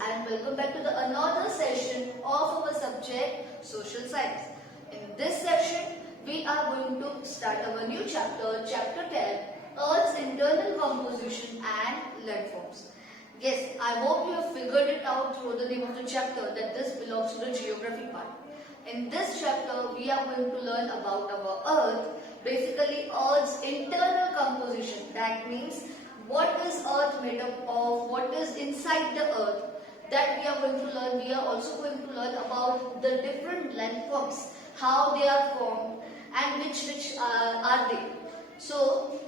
and welcome back to the another session of our subject Social Science. In this session, we are going to start our new chapter, chapter 10, Earth's internal composition and landforms. Yes, I hope you have figured it out through the name of the chapter that this belongs to the geography part. In this chapter, we are going to learn about our Earth, basically Earth's internal composition. That means what is Earth made up of, what is inside the Earth. That we are going to learn. We are also going to learn about the different landforms, how they are formed and which are they. So,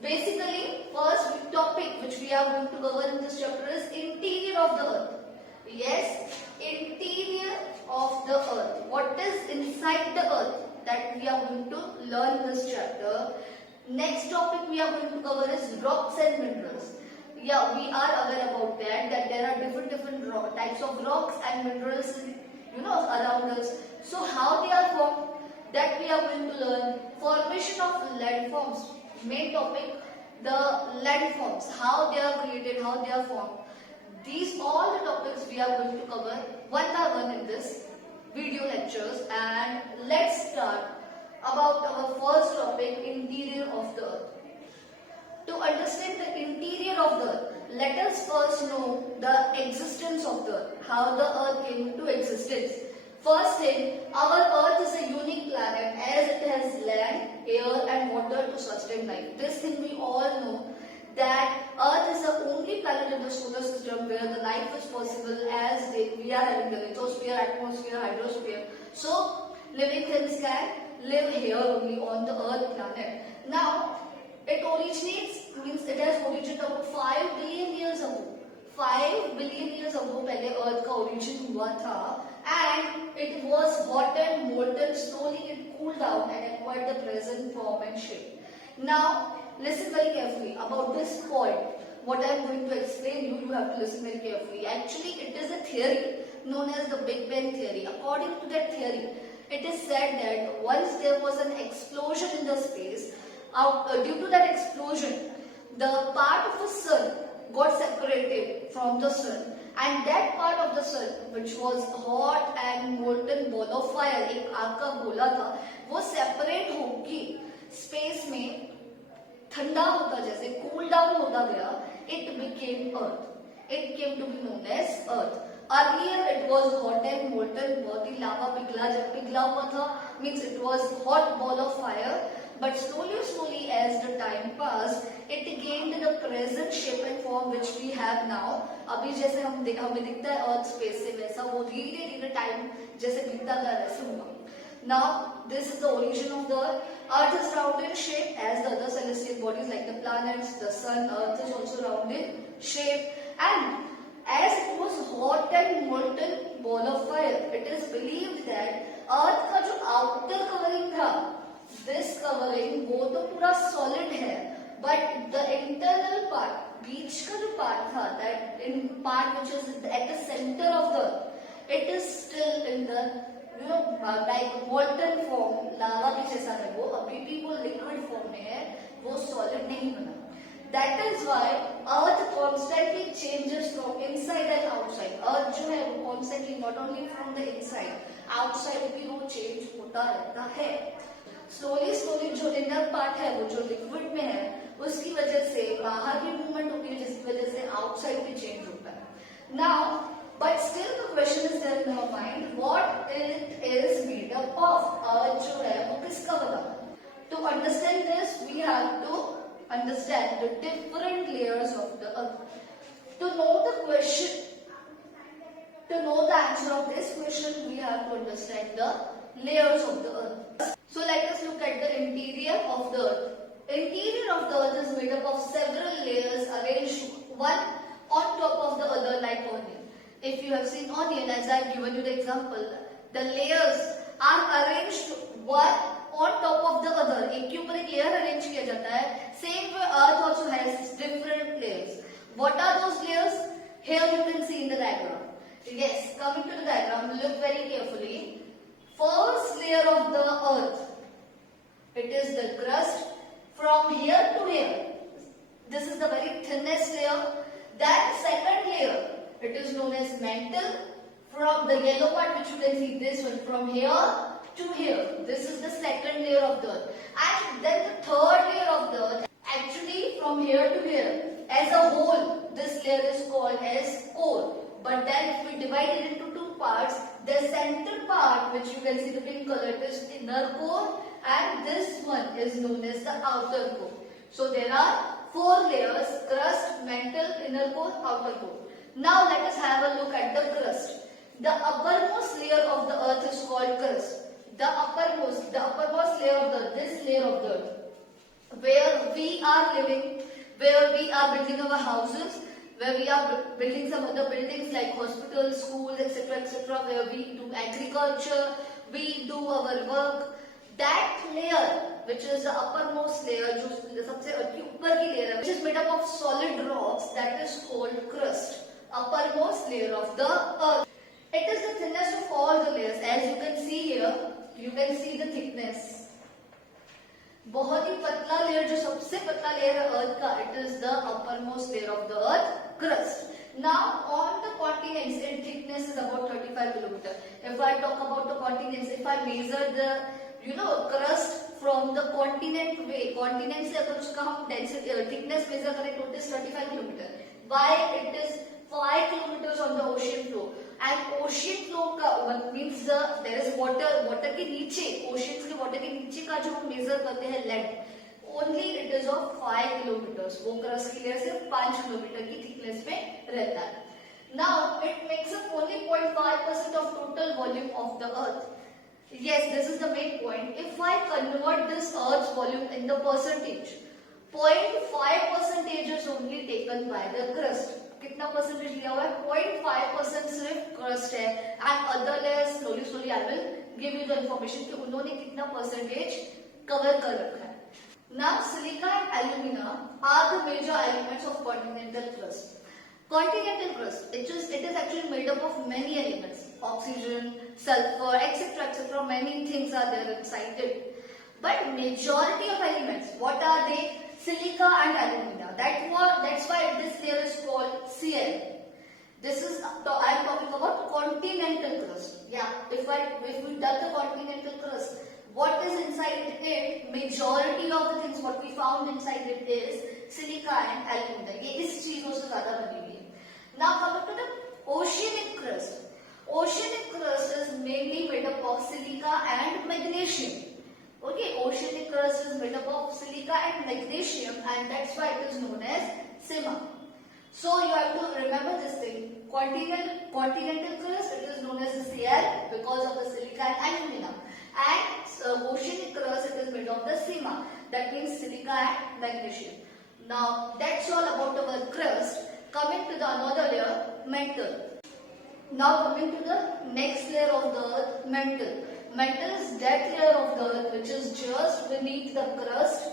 basically, first topic which we are going to cover in this chapter is interior of the Earth. Yes, interior of the Earth. What is inside the Earth? That we are going to learn in this chapter. Next topic we are going to cover is rocks and minerals. Yeah, we are aware about that there are different types of rocks and minerals, around us. So how they are formed? That we are going to learn. Formation of landforms. Main topic, the landforms, how they are created, how they are formed. These all the topics we are going to cover one by one in this video lectures. And let's start about our first topic, interior of the Earth. To understand the interior of the Earth, let us first know the existence of the Earth, how the Earth came into existence. First thing, our Earth is a unique planet as it has land, air and water to sustain life. This thing we all know, that Earth is the only planet in the solar system where the life is possible as we are having the lithosphere, atmosphere, hydrosphere. So, living things can live here only on the Earth planet. Now, it originates, means it has originated about 5 billion years ago. 5 billion years ago पहले Earth का origin हुआ था and it was hot and molten. Slowly it cooled down and acquired the present form and shape. Now, listen very carefully about this point. What I am going to explain you have to listen very carefully. Actually, it is a theory known as the Big Bang theory. According to that theory, it is said that once there was an explosion in the space, due to that explosion, the part of the sun got separated from the sun, and that part of the sun which was hot and molten ball of fire, एक आग का गोला था, वो separate होके space में ठंडा होता जैसे cool down होता गया, it became Earth. It came to be known as Earth. Earlier it was hot and molten, बहुत ही lava पिघला हुआ था, means it was hot ball of fire. But slowly as the time passed, it gained the present shape and form which we have now. अभी जैसे हमें दिखता है Earth space से वैसा वो धीरे time जैसे बीतता गया वैसे हुआ. Now this is the origin of the Earth. Earth is round in shape as the other celestial bodies like the planets, the sun. Earth is also round in shape, and as it was hot and molten ball of fire, it is believed that Earth का जो outer covering था, this covering वो तो पूरा solid है, but the internal part, बीच का जो part था, that in part which is at the center of the Earth, it is still in the like molten form, lava के जैसा है वो, अभी भी वो liquid form में है, वो solid नहीं बना. That is why Earth constantly changes from inside and outside. Earth जो है वो constantly not only from the inside, outside भी वो change होता रहता है. Slowly जो inner part है वो जो liquid में है, उसकी वजह से बाहर भी movement होती है जिसकी वजह से outside भी change होता है. Now, but still the question is there in our mind, what it is made up of? Earth जो है वो किसका बना? To understand this, we have to understand the different layers of the Earth. To know the answer of this question, we have to understand the layers of the Earth. So let us look at the interior of the Earth. Interior of the Earth is made up of several layers arranged one on top of the other like onion. If you have seen onion, as I have given you the example, the layers are arranged one on top of the other. एक के ऊपर एक layer arrange किया जाता है. Same way Earth also has different layers. What are those layers? Here you can see in the diagram. Yes, coming to the diagram, look very carefully. First layer of the Earth, it is the crust. From here to here, this is the very thinnest layer. That second layer, it is known as mantle. From the yellow part, which you can see, this one, from here to here, this is the second layer of the earth. And then the third layer of the earth, actually from here to here, as a whole, this layer is called as core. But then if we divide it into two parts, the center part, which you can see the pink color, it is inner core, and this one is known as the outer core. So there are four layers: crust, mantle, inner core, outer core. Now let us have a look at the crust. The uppermost layer of the earth is called crust. The uppermost layer of the earth, this layer of the earth, where we are living, where we are building our houses, where we are building some other buildings like hospitals, schools, etc., where we do agriculture, we do our work. That layer, which is the uppermost layer, जो सबसे ऊपर की layer है, which is made up of solid rocks, that is called crust. Uppermost layer of the earth. It is the thinnest of all the layers. As you can see here, you can see the thickness. बहुत ही पतला layer, जो सबसे पतला layer है अर्थ का, it is the uppermost layer of the earth, crust. Now on the continents, its thickness is about 35 kilometer. If I talk about the continents, if I measure the crust from the continent way, continent से अगर उसका हम density thickness measure करें तो it is 35 kilometer. Why it is 5 kilometers on the ocean floor? And ocean floor का means there is water के नीचे, oceans के water के नीचे का जो हम measure करते हैं length, only it is of 5 kilometers. वो crust की layer सिर्फ 5 kilometer की thickness में रहता है. Now it makes up only 0.5% of total volume of the earth. Yes, this is the main point. If I convert this earth's volume in the percentage, 0.5% is only taken by the crust. कितना percentage लिया हुआ है? 0.5% सिर्फ crust है. And other layers, slowly I will give you the information कि उन्होंने कितना percentage cover कर रखा है. Now silica and alumina are the major elements of continental crust. Continental crust, it is actually made up of many elements: oxygen, sulfur, etc. Many things are there inside it. But majority of elements, what are they? Silica and alumina. That's why this layer is called Cl. This is I am talking about continental crust. Yeah, if we dug the continental crust, what is inside it? Majority of the things what we found inside it is silica and alumina. ये इस चीजों से ज़्यादा बनी हुई है. Now coming to the oceanic crust. Oceanic crust is mainly made up of silica and magnesium. Okay, oceanic crust is made up of silica and magnesium, and that's why it is known as SIMA. So you have to remember this thing. Continental crust, it is known as the Cl because of the silica and alumina. And oceanic crust, it is made of the SIMA. That means silica and magnesium. Now that's all about our crust. Coming to the another layer, mantle. Now coming to the next layer of the earth, mantle. Mantle is that layer of the earth which is just beneath the crust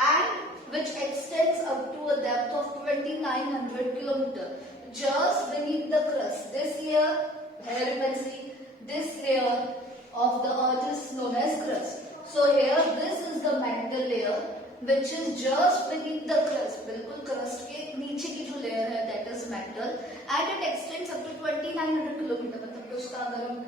and which extends up to a depth of 2900 km. Just beneath the crust. This layer, here you can see, this layer of the earth is known as crust. So here this is the mantle layer which is just beneath the crust. बिल्कुल crust के नीचे की जो layer है, that is mantle, and it extends up to 2900 km. मतलब कि उसका अगर हम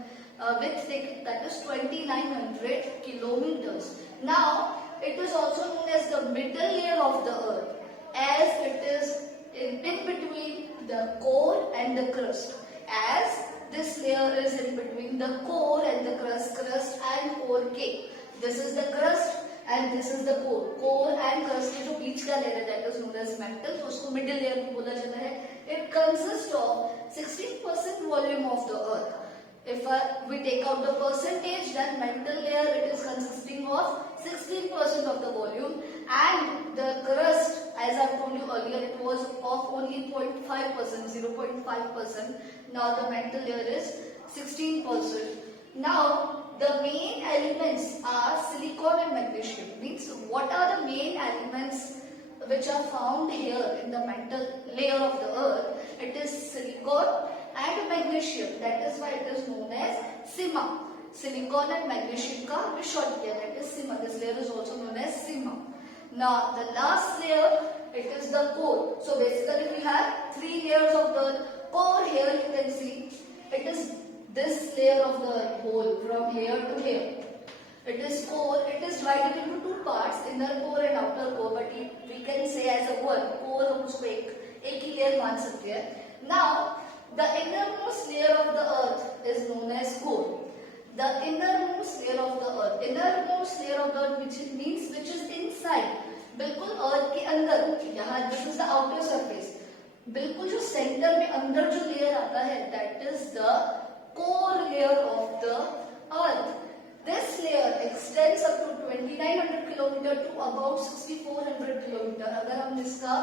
width देखें, that is 2900 kilometers. Now it is also known as the middle layer of the earth, as it is in between the core and the crust. As this layer is in between the core and the crust and core के. This is the crust and this is the core. Core and crust के जो बीच का layer है, that is known as mantle. तो उसको middle layer भी बोला जाता है. It consists of 16% volume of the earth. If we take out the percentage, then mantle layer it is consisting of 16% of the volume, and the crust, as I told you earlier, it was of only 0.5%, 0.5%. Now the mantle layer is 16%. Now the main elements are silicon and magnesium. Means what are the main elements which are found here in the mantle layer of the earth? It is silicon and magnesium. That is why it is known as SIMA. Silicon and magnesium का भी short किया, that is SIMA. This layer is also known as SIMA. Now the last layer, it is the core. So basically we have three layers of the core here you can see it is this layer of the hole from here to here. It is core. It is divided into two parts, inner core and outer core. But we can say as a one core हम उसको एक ही layer मान सकते हैं. Now the innermost layer of the earth is known as core. The innermost layer of the earth. Innermost layer of the earth which is inside. बिल्कुल earth के अंदर. यहाँ this is the outer surface. बिल्कुल जो center में अंदर जो layer आता है that is the core layer of the earth. This layer extends up to 2900 km to about 6400 km. अगर हम इसका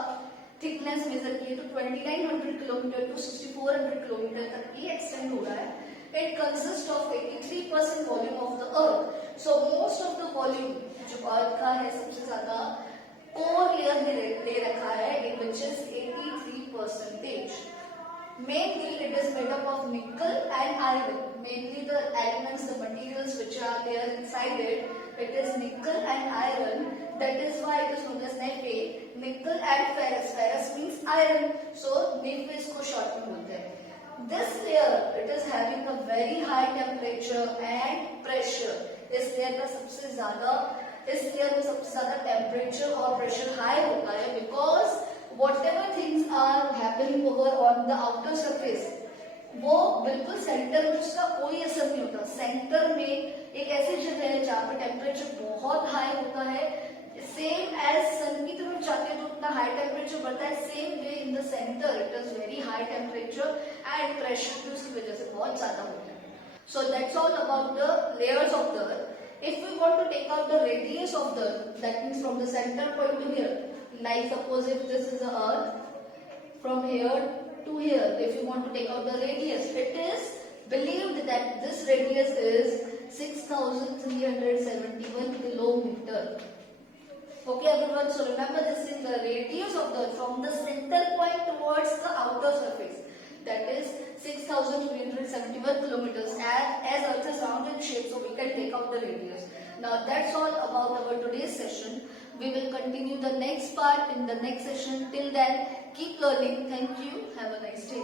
thickness measure किए तो 2900 km to 6400 km तक ये extend हो रहा है. It consists of 83% volume of the earth. So most of the volume जो earth का है सबसे ज़्यादा core layer में ले रखा है, which is 83%. Mainly it is made up of nickel and iron. Mainly the elements, the materials which are there inside it, it is nickel and iron. That is why it is known as Fe. Nickel and ferrous. Ferrous means iron. So Fe इसको short में बोलते हैं. This layer it is having a very high temperature and pressure. इस layer का सबसे ज़्यादा temperature और pressure high होता है because whatever things are happening over on the outer surface वो बिल्कुल सेंटर में उसका कोई असर नहीं होता. सेंटर में एक ऐसी जगह है जहाँ पे टेम्परेचर बहुत हाई होता है. सेम एज सन की तरफ जाते हैं तो उतना हाई टेम्परेचर बढ़ता है. Same way in the centre it is very high temperature and pressure भी उसकी वजह से बहुत ज्यादा होता है. So that's all about the layers of the earth. If we want to take out the radius of the earth, that means from the center point to here, like suppose if this is the earth, from here to here, if you want to take out the radius, it is believed that this radius is 6371 kilometer. Okay everyone, so remember this is the radius of the earth from the center point towards the outer surface. That is 6371 kilometers as earth is round in shape, so we can take out the radius. Now that's all about our today's session. We will continue the next part in the next session. Till then, keep learning. Thank you. Have a nice day.